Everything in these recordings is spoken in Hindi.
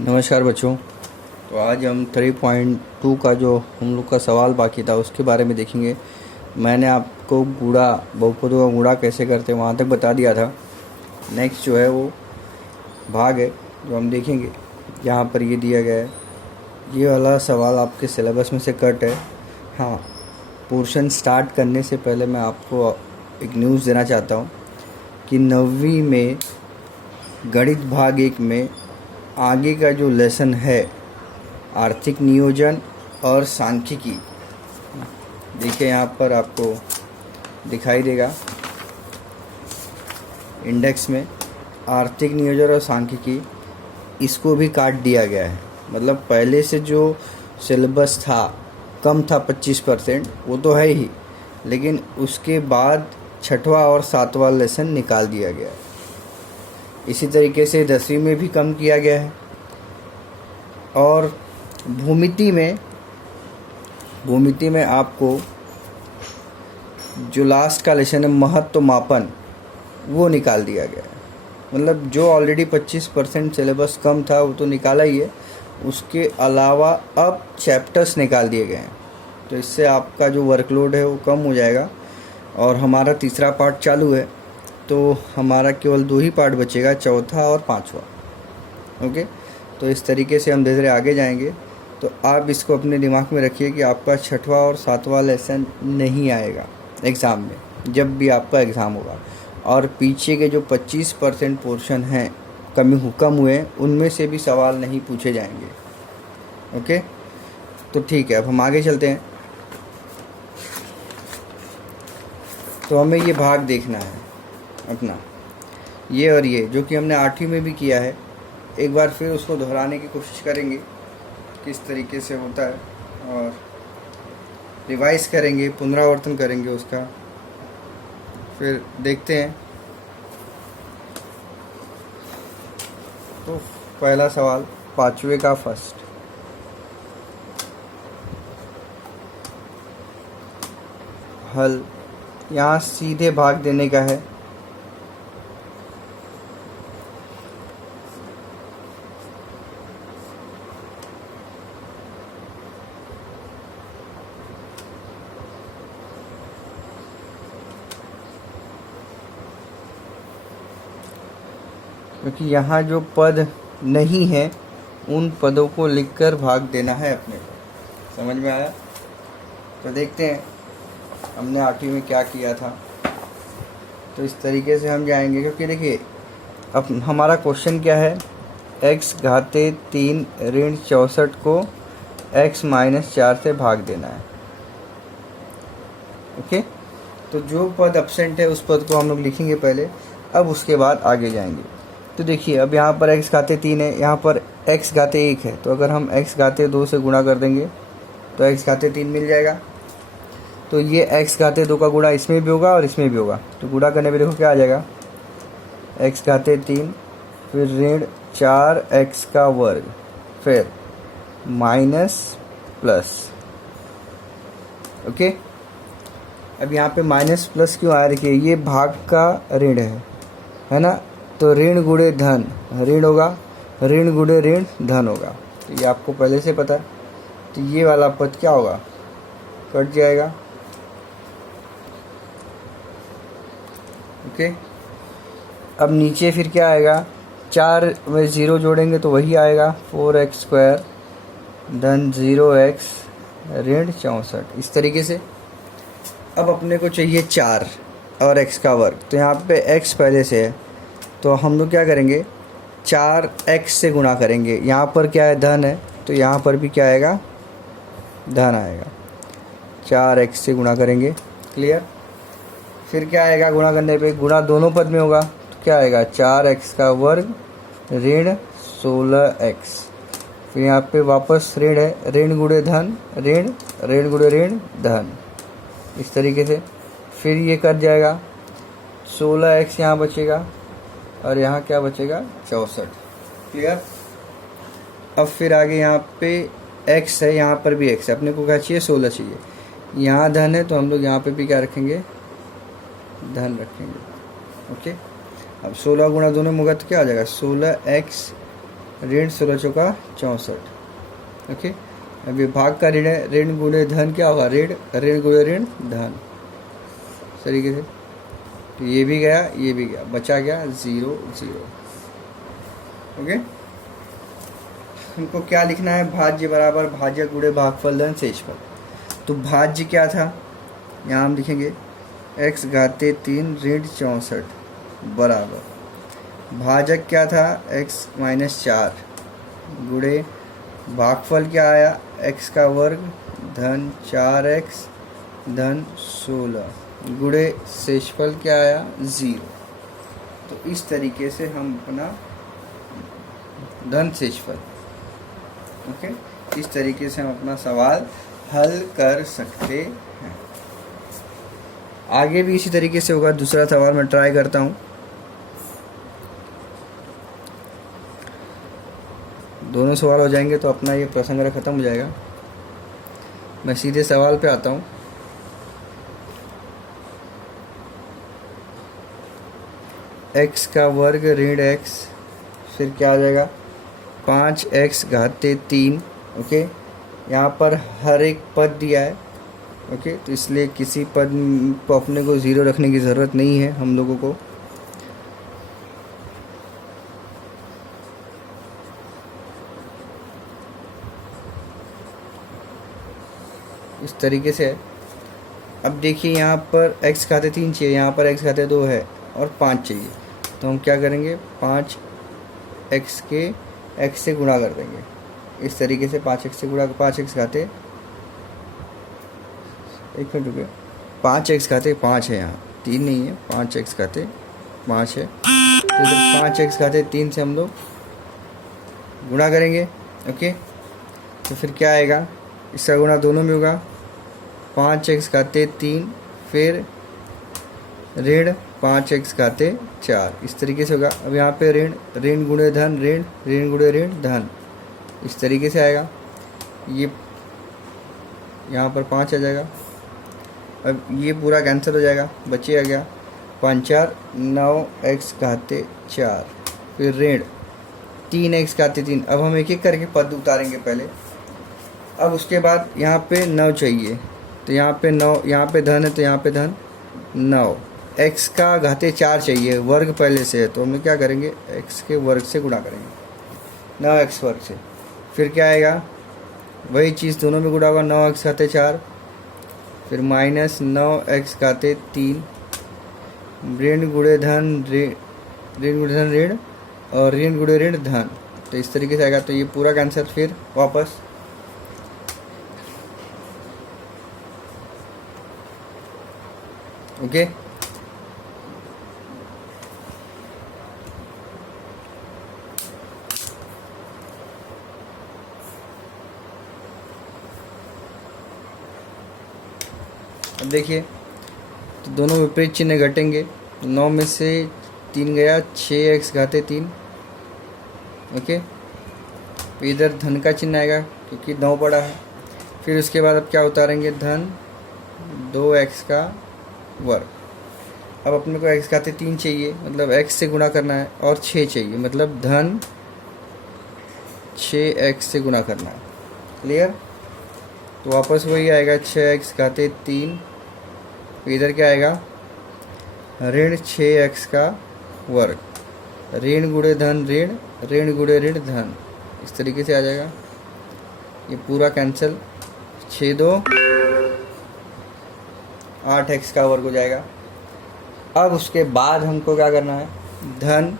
नमस्कार बच्चों। तो आज हम 3.2 का जो हम लोग का सवाल बाकी था उसके बारे में देखेंगे। मैंने आपको गुणा बहुपदों का गुणा कैसे करते हैं वहाँ तक बता दिया था। नेक्स्ट जो है वो भाग है जो हम देखेंगे। यहाँ पर ये दिया गया है, ये वाला सवाल आपके सिलेबस में से कट है। हाँ, पोर्शन स्टार्ट करने से पहले मैं आपको एक न्यूज़ देना चाहता हूँ कि 9वीं में गणित भाग 1 में आगे का जो लेसन है आर्थिक नियोजन और सांख्यिकी, देखिए यहाँ पर आपको दिखाई देगा इंडेक्स में आर्थिक नियोजन और सांख्यिकी, इसको भी काट दिया गया है। मतलब पहले से जो सिलेबस था कम था 25%, वो तो है ही, लेकिन उसके बाद 6वां और 7वां लेसन निकाल दिया गया है। इसी तरीके से 10वीं में भी कम किया गया है। और भूमिति में आपको जो लास्ट का लेसन है महत्व मापन, वो निकाल दिया गया है। मतलब जो ऑलरेडी 25% सिलेबस कम था वो तो निकाला ही है, उसके अलावा अब चैप्टर्स निकाल दिए गए हैं। तो इससे आपका जो वर्कलोड है वो कम हो जाएगा। और हमारा तीसरा पार्ट चालू है, तो हमारा केवल 2 ही पार्ट बचेगा, चौथा और 5वां। ओके, तो इस तरीके से हम धीरे धीरे आगे जाएंगे। तो आप इसको अपने दिमाग में रखिए कि आपका 6वां और 7वां लेसन नहीं आएगा एग्ज़ाम में, जब भी आपका एग्ज़ाम होगा। और पीछे के जो 25% पोर्शन हैं कम हुए हैं, उनमें से भी सवाल नहीं पूछे जाएंगे। ओके, तो ठीक है, अब हम आगे चलते हैं। तो हमें ये भाग देखना है अपना, ये और ये जो कि हमने 8वीं में भी किया है। एक बार फिर उसको दोहराने की कोशिश करेंगे किस तरीके से होता है, और रिवाइज करेंगे, पुनरावर्तन करेंगे उसका, फिर देखते हैं। तो पहला सवाल 5वें का फर्स्ट, हल यहाँ सीधे भाग देने का है। क्योंकि यहाँ जो पद नहीं है उन पदों को लिखकर भाग देना है अपने को। समझ में आया? तो देखते हैं हमने 8वीं में क्या किया था। तो इस तरीके से हम जाएंगे, क्योंकि देखिए अब हमारा क्वेश्चन क्या है, x घाते 3 ऋण 64 को x - 4 से भाग देना है। ओके, तो जो पद एब्सेंट है उस पद को हम लोग लिखेंगे पहले, अब उसके बाद आगे जाएंगे। तो देखिए अब यहाँ पर x घाते 3 है, यहाँ पर x घाते 1 है, तो अगर हम x घाते 2 से गुणा कर देंगे तो x घाते 3 मिल जाएगा। तो ये x घाते 2 का गुणा इसमें भी होगा और इसमें भी होगा, तो गुणा करने पे देखो क्या आ जाएगा, x घाते 3 फिर ऋण 4x का वर्ग फिर माइनस प्लस। ओके, अब यहाँ पे माइनस प्लस क्यों आया, देखिए ये भाग का ऋण है ना, तो ऋण गुणे धन ऋण होगा, ऋण गुणे ऋण धन होगा। तो ये आपको पहले से पता है, तो ये वाला पद क्या होगा, कट जाएगा। ओके, अब नीचे फिर क्या आएगा, 4 में 0 जोड़ेंगे तो वही आएगा 4x² धन 0x ऋण 64। इस तरीके से अब अपने को चाहिए 4 और x का वर्ग, तो यहाँ पे x पहले से है, तो हम लोग क्या करेंगे 4x से गुणा करेंगे। यहाँ पर क्या है, धन है, तो यहाँ पर भी क्या आएगा, धन आएगा। 4x से गुणा करेंगे, क्लियर। फिर क्या आएगा, गुणा करने पे गुणा दोनों पद में होगा, तो क्या आएगा 4x का वर्ग ऋण 16x। फिर यहाँ पे वापस ऋण है, ऋण गुणे धन ऋण, ऋण गुणे ऋण धन, इस तरीके से। फिर ये कट जाएगा, 16x यहाँ बचेगा और यहाँ क्या बचेगा 64। क्लियर। अब फिर आगे यहाँ पे x है, यहाँ पर भी x है, अपने को क्या चाहिए 16 चाहिए। यहाँ धन है तो हम लोग यहाँ पे भी क्या रखेंगे, धन रखेंगे। ओके, अब 16 गुणा दोनों में होगा तो क्या आ जाएगा 16x ऋण 16 चौका 64। ओके, अभी भाग का ऋण है, ऋण गुणे धन क्या होगा, ऋण, ऋण गुणे ऋण धन, इस तरीके से। तो ये भी गया, ये भी गया, बचा गया 0 0। ओके, हमको क्या लिखना है, भाज्य बराबर भाज्य गुणे भागफल धन शेषफल। तो भाज्य क्या था, यहाँ हम लिखेंगे x घाते 3 ऋण 64 बराबर भाजक क्या था, x माइनस 4 गुणे भागफल क्या आया, x का वर्ग धन 4x धन 16 गुणे शेषफल क्या आया 0। तो इस तरीके से हम अपना धन शेषफल, ओके, इस तरीके से हम अपना सवाल हल कर सकते हैं। आगे भी इसी तरीके से होगा। दूसरा सवाल मैं ट्राई करता हूँ। दोनों सवाल हो जाएंगे तो अपना ये प्रसंग खत्म हो जाएगा। मैं सीधे सवाल पे आता हूँ। x का वर्ग ऋण x, फिर क्या आ जाएगा 5x घाते 3। ओके, यहाँ पर हर एक पद दिया है। ओके, तो इसलिए किसी पद को अपने को 0 रखने की ज़रूरत नहीं है हम लोगों को। इस तरीके से है। अब देखिए यहाँ पर x खाते 3 चाहिए, यहाँ पर x खाते 2 है और 5 चाहिए। तो हम क्या करेंगे, 5x के x से गुणा कर देंगे। इस तरीके से 5x से गुणा, 5x खाते, एक मिनट रुके, 5x खाते 5 है, यहाँ 3 नहीं है, 5x खाते 5 है। तो जब 5x खाते 3 से हम लोग गुणा करेंगे। ओके, तो फिर क्या आएगा, इसका गुणा दोनों में होगा, 5x खाते 3 फिर ऋण 5x खाते 4, इस तरीके से होगा। अब यहाँ पे ऋण, ऋण गुणे धन ऋण, ऋण गुणे ऋण धन, इस तरीके से आएगा। ये यहाँ पर 5 आ जाएगा। अब ये पूरा कैंसिल हो जाएगा, बचेगा क्या, 5 4 9x खाते 4 फिर ऋण 3x खाते 3। अब हम एक एक करके पद उतारेंगे पहले। अब उसके बाद यहाँ पे 9 चाहिए, तो यहाँ पे 9, यहाँ पे धन है तो यहाँ पे धन 9। x का घाते 4 चाहिए, वर्ग पहले से है, तो हम लोग क्या करेंगे, x के वर्ग से गुणा करेंगे, 9x वर्ग से। फिर क्या आएगा, वही चीज़ दोनों में गुणा होगा, 9x खाते 4 फिर माइनस 9x खाते 3 ऋण गुणे धन ऋण गुणे धन ऋण और ऋण गुणे ऋण धन, तो इस तरीके से आएगा। तो ये पूरा कैंसिल, फिर वापस ओके। अब देखिए, तो दोनों विपरीत चिन्ह घटेंगे। 9 में से 3 गया, 6x घाते 3। ओके, तो इधर धन का चिन्ह आएगा क्योंकि 9 पड़ा है। फिर उसके बाद अब क्या उतारेंगे, धन 2x का वर्ग। अब अपने को x घाते 3 चाहिए, मतलब x से गुणा करना है, और 6 चाहिए, मतलब धन 6x से गुणा करना है। क्लियर, तो वापस वही आएगा, 6x घाते 3, इधर क्या आएगा, ऋण 6x का वर्ग, ऋण गुणे धन ऋण, ऋण गुणे ऋण धन, इस तरीके से आ जाएगा। ये पूरा कैंसिल, 6 2 8x का वर्ग हो जाएगा। अब उसके बाद हमको क्या करना है, धन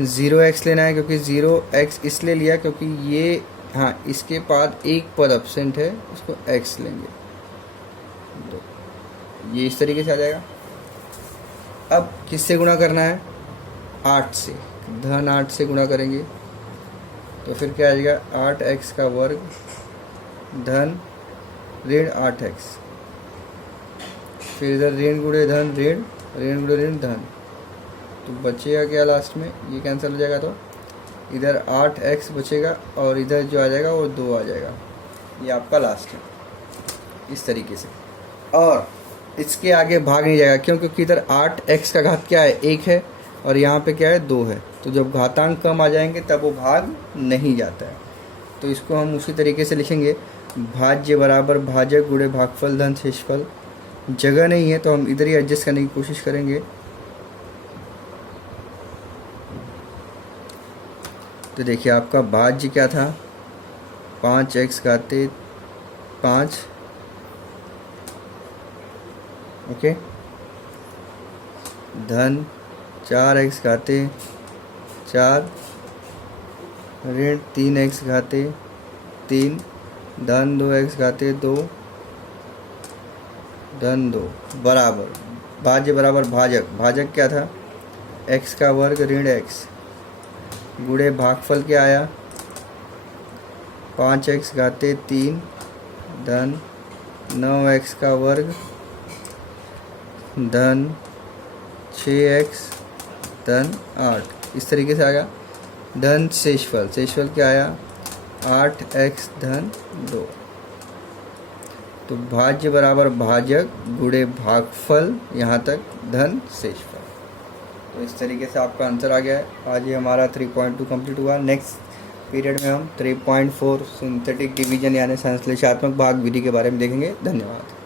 0x लेना है, क्योंकि 0x इसलिए लिया क्योंकि ये, हाँ, इसके बाद एक पद एब्सेंट है, उसको x लेंगे, तो ये इस तरीके से आ जाएगा। अब किससे गुणा करना है, 8 से, धन 8 से गुणा करेंगे, तो फिर क्या आ जाएगा, 8x का वर्ग धन ऋण 8x, फिर इधर ऋण गुणे धन ऋण, ऋण गुणे ऋण धन, तो बचेगा क्या लास्ट में, ये कैंसिल हो जाएगा, तो इधर 8x बचेगा और इधर जो आ जाएगा वो 2 आ जाएगा। ये आपका लास्ट है, इस तरीके से। और इसके आगे भाग नहीं जाएगा, क्यों, क्योंकि इधर 8x का घात क्या है, 1 है, और यहाँ पे क्या है 2 है, तो जब घातांक कम आ जाएंगे तब वो भाग नहीं जाता है। तो इसको हम उसी तरीके से लिखेंगे, भाज्य बराबर भाजक गुणे भागफल धन शेषफल। जगह नहीं है तो हम इधर ही एडजस्ट करने की कोशिश करेंगे। तो देखिए आपका भाज्य क्या था, 5x घाते 5, ओके, धन 4x घाते 4 ऋण 3x घाते 3 धन 2x घाते 2 धन 2 बराबर भाज्य बराबर भाजक। भाजक क्या था, x का वर्ग ऋण x गुणे भागफल क्या आया, 5x घाते 3 धन 9x का वर्ग धन 6x धन 8। इस तरीके से आएगा। धन शेषफल, शेषफल क्या आया, 8x धन 2। तो भाज्य बराबर भाजक गुणे भागफल यहाँ तक धन शेषफल। तो इस तरीके से आपका आंसर आ गया है। आज ये हमारा 3.2 कंप्लीट हुआ। नेक्स्ट पीरियड में हम 3.4 सिंथेटिक डिवीजन यानी संश्लेषणात्मक भाग विधि के बारे में देखेंगे। धन्यवाद।